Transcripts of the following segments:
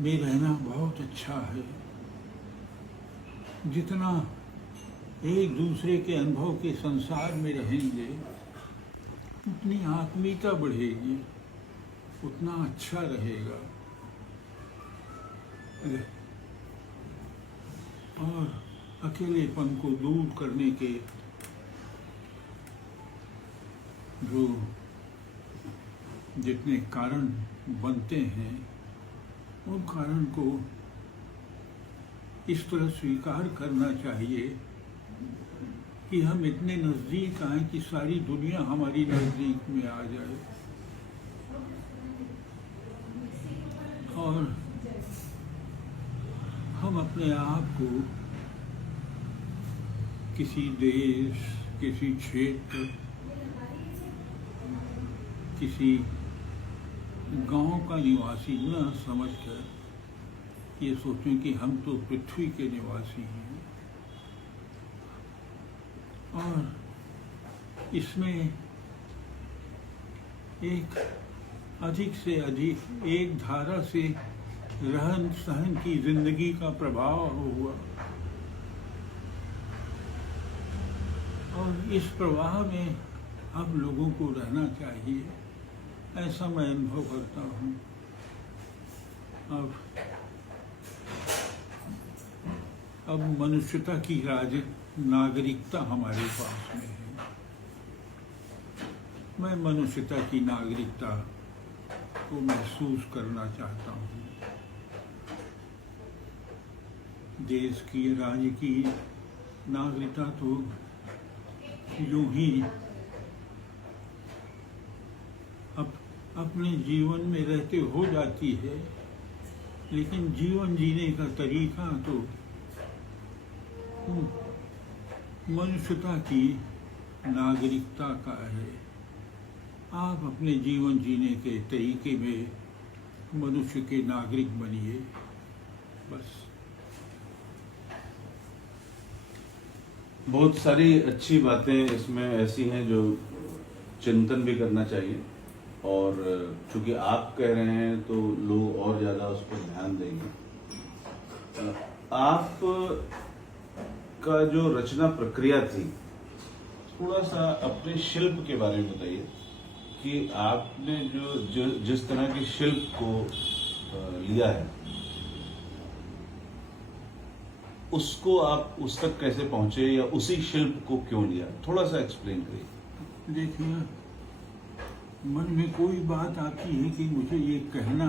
में रहना बहुत अच्छा है। जितना एक दूसरे के अनुभव के संसार में रहेंगे उतनी आत्मीयता बढ़ेगी, उतना अच्छा रहेगा। और अकेलेपन को दूर करने के जो जितने कारण बनते हैं उन कारण को इस तरह स्वीकार करना चाहिए कि हम इतने नज़दीक आए कि सारी दुनिया हमारी नज़दीक में आ जाए। और हम अपने आप को किसी देश, किसी क्षेत्र, किसी गांव का निवासी न समझकर ये सोचें कि हम तो पृथ्वी के निवासी हैं। और इसमें एक अधिक से अधिक एक धारा से रहन सहन की जिंदगी का प्रभाव हुआ और इस प्रवाह में अब लोगों को रहना चाहिए, ऐसा मैं अनुभव करता हूँ। अब मनुष्यता की नागरिकता हमारे पास में है। मैं मनुष्यता की नागरिकता को महसूस करना चाहता हूँ। देश की, राज्य की नागरिकता तो यूं ही अपने जीवन में रहते हो जाती है, लेकिन जीवन जीने का तरीका तो मनुष्यता की नागरिकता का है। आप अपने जीवन जीने के तरीके में मनुष्य के नागरिक बनिए, बस। बहुत सारी अच्छी बातें इसमें ऐसी हैं जो चिंतन भी करना चाहिए, और चूंकि आप कह रहे हैं तो लोग और ज़्यादा उस पर ध्यान देंगे। आप का जो रचना प्रक्रिया थी, थोड़ा सा अपने शिल्प के बारे में बताइए कि आपने जिस तरह के शिल्प को लिया है उसको आप उस तक कैसे पहुंचे, या उसी शिल्प को क्यों लिया, थोड़ा सा एक्सप्लेन करिए। देखिए, मन में कोई बात आती है कि मुझे ये कहना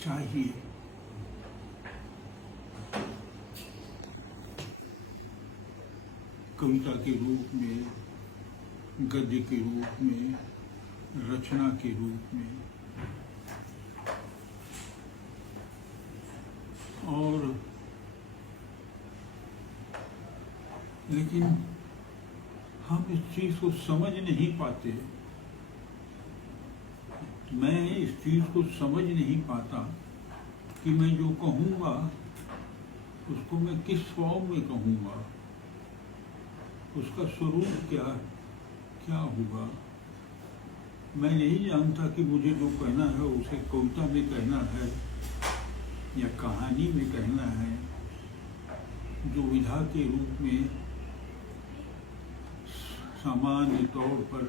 चाहिए, कविता के रूप में, गद्य के रूप में, रचना के रूप में। और लेकिन हम इस चीज को समझ नहीं पाते। मैं इस चीज को समझ नहीं पाता कि मैं जो कहूँगा उसको मैं किस फॉर्म में कहूँगा, उसका स्वरूप क्या होगा। मैं नहीं जानता कि मुझे जो कहना है उसे कविता में कहना है या कहानी में कहना है, जो विधा के रूप में सामान्य तौर पर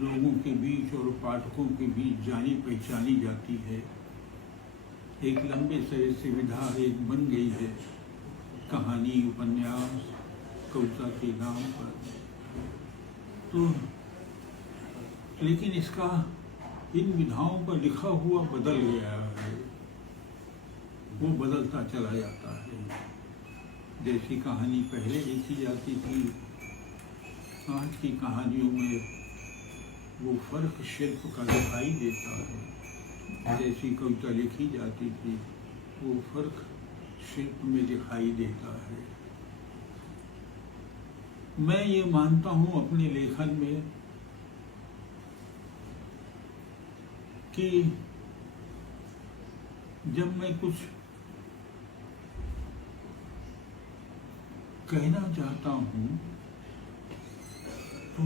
लोगों के बीच और पाठकों के बीच जानी पहचानी जाती है। एक लंबे समय से विधा एक बन गई है, कहानी, उपन्यास, कविता के नाम पर। तो लेकिन इसका इन विधाओं पर लिखा हुआ बदल गया है, वो बदलता चला जाता है। जैसी कहानी पहले लिखी जाती थी, आज की कहानियों में वो फर्क शिल्प का दिखाई देता है। जैसी कविता लिखी जाती थी वो फर्क शिल्प में दिखाई देता है। मैं ये मानता हूँ अपने लेखन में कि जब मैं कुछ कहना चाहता हूँ तो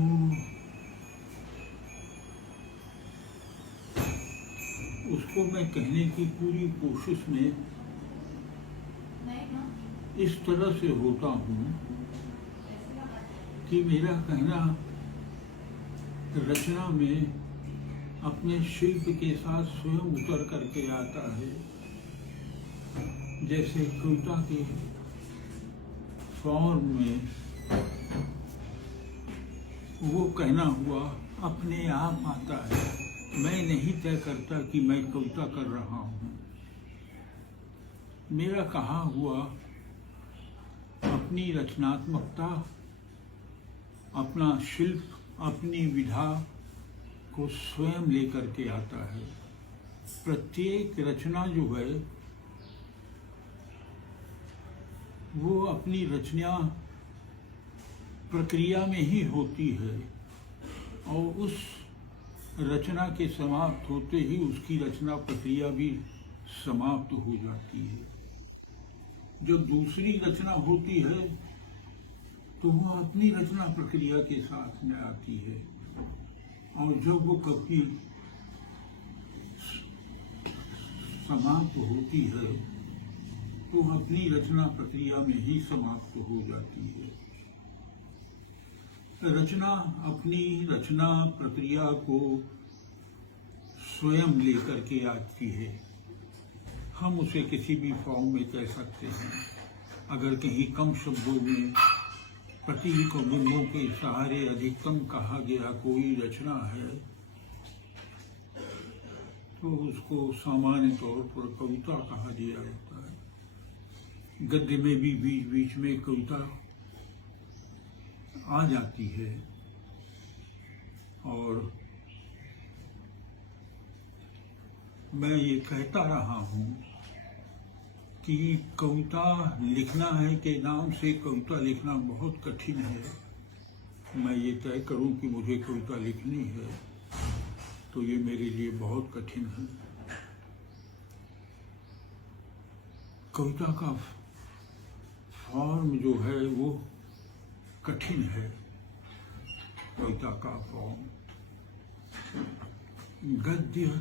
उसको मैं कहने की पूरी कोशिश में इस तरह से होता हूँ कि मेरा कहना रचना में अपने शिल्प के साथ स्वयं उतर करके आता है। जैसे कविता के फॉर्म में वो कहना हुआ अपने आप आता है। मैं नहीं तय करता कि मैं कविता कर रहा हूँ। मेरा कहा हुआ अपनी रचनात्मकता, अपना शिल्प, अपनी विधा को स्वयं लेकर के आता है। प्रत्येक रचना जो है वो अपनी रचना प्रक्रिया में ही होती है और उस रचना के समाप्त होते ही उसकी रचना प्रक्रिया भी समाप्त हो जाती है। जो दूसरी रचना होती है तो वो अपनी रचना प्रक्रिया के साथ में आती है और जब वो कभी समाप्त होती है तो अपनी रचना प्रक्रिया में ही समाप्त हो जाती है। रचना अपनी रचना प्रक्रिया को स्वयं लेकर के आती है। हम उसे किसी भी फॉर्म में कह सकते हैं। अगर कहीं कम शब्दों में प्रतीक और बिंबों के सहारे अधिकतम कहा गया कोई रचना है तो उसको सामान्य तौर पर कविता कहा दिया जाता है। गद्य में भी बीच बीच में कविता आ जाती है और मैं ये कहता रहा हूँ कि कविता लिखना है के नाम से कविता लिखना बहुत कठिन है। मैं ये तय करूँ कि मुझे कविता लिखनी है तो ये मेरे लिए बहुत कठिन है। कविता का फॉर्म जो है वो कठिन है। कविता का फॉर्म गद्य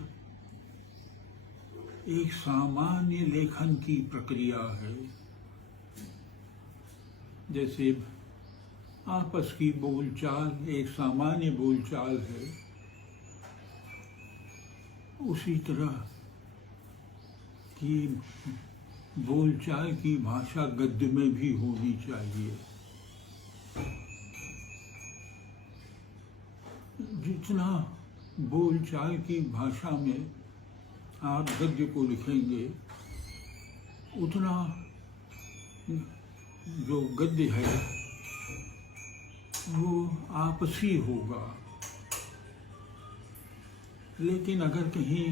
एक सामान्य लेखन की प्रक्रिया है। जैसे आपस की बोलचाल एक सामान्य बोलचाल है, उसी तरह की बोलचाल की भाषा गद्य में भी होनी चाहिए। जितना बोलचाल की भाषा में आप गद्य को लिखेंगे उतना जो गद्य है वो आपसी होगा। लेकिन अगर कहीं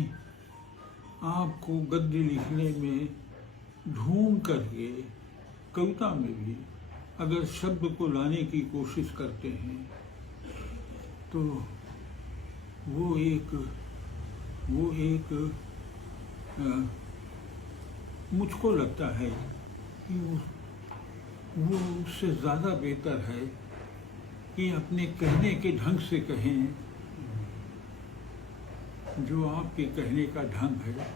आपको गद्य लिखने में ढूंढ करके कविता में भी अगर शब्द को लाने की कोशिश करते हैं तो वो एक मुझको लगता है कि वो उससे ज़्यादा बेहतर है कि अपने कहने के ढंग से कहें। जो आपके कहने का ढंग है,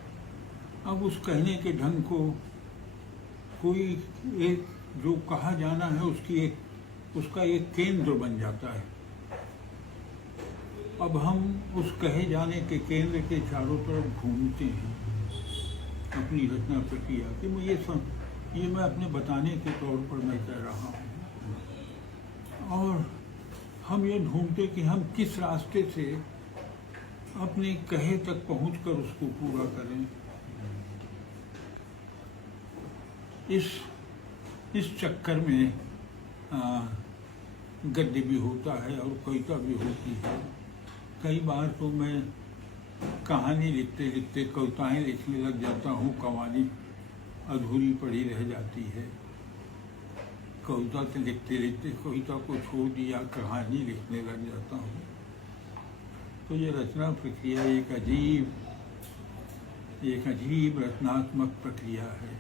अब उस कहने के ढंग को कोई एक जो कहा जाना है उसका एक केंद्र बन जाता है। अब हम उस कहे जाने के केंद्र के चारों तरफ घूमते हैं अपनी रचना प्रक्रिया कि ये मैं अपने बताने के तौर पर मैं कह रहा हूँ। और हम ये ढूंढते कि हम किस रास्ते से अपने कहे तक पहुंचकर उसको पूरा करें। इस चक्कर में गद्य भी होता है और कविता भी होती है। कई बार तो मैं कहानी लिखते लिखते कविताएं लिखने लग जाता हूँ, कहानी अधूरी पड़ी रह जाती है। कविता तो लिखते लिखते कविता को छोड़ दिया, कहानी लिखने लग जाता हूँ। तो ये रचना प्रक्रिया एक अजीब रचनात्मक प्रक्रिया है।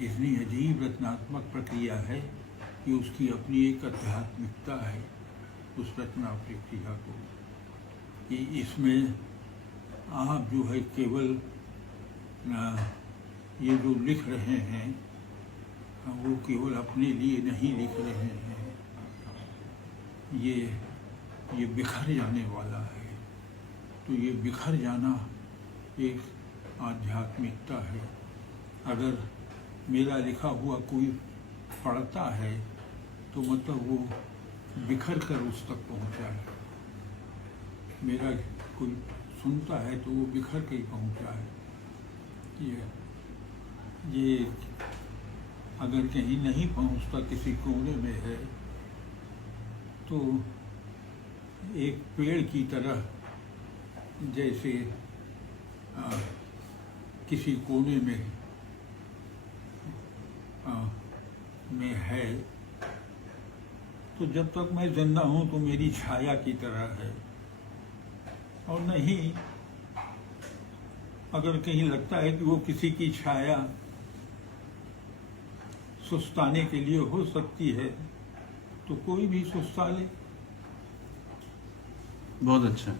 इतनी अजीब रचनात्मक प्रक्रिया है कि उसकी अपनी एक आध्यात्मिकता है उस रचना प्रक्रिया को, कि इसमें आप जो है केवल ये जो लिख रहे हैं वो केवल अपने लिए नहीं लिख रहे हैं, ये बिखर जाने वाला है। तो ये बिखर जाना एक आध्यात्मिकता है। अगर मेरा लिखा हुआ कोई पढ़ता है तो मतलब वो बिखर कर उस तक पहुंचा है। मेरा कोई सुनता है तो वो बिखर के ही पहुंचा है। ये अगर कहीं नहीं पहुंचता, किसी कोने में है, तो एक पेड़ की तरह जैसे किसी कोने में है, तो जब तक मैं जिंदा हूं तो मेरी छाया की तरह है। और नहीं, अगर कहीं लगता है कि वो किसी की छाया सुस्ताने के लिए हो सकती है तो कोई भी सुस्ता ले। बहुत अच्छा।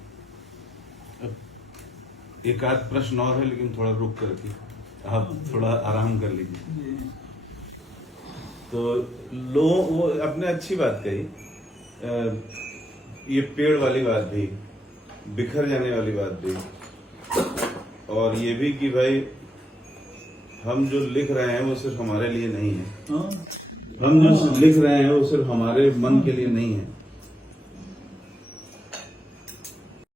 अब एक आध प्रश्न और है, लेकिन थोड़ा रुक करके आप थोड़ा आराम कर लीजिए। तो लोग वो आपने अच्छी बात कही, ये पेड़ वाली बात भी, बिखर जाने वाली बात भी, और ये भी कि भाई हम जो लिख रहे हैं वो सिर्फ हमारे लिए नहीं है। हम जो लिख रहे हैं वो सिर्फ हमारे मन के लिए नहीं है।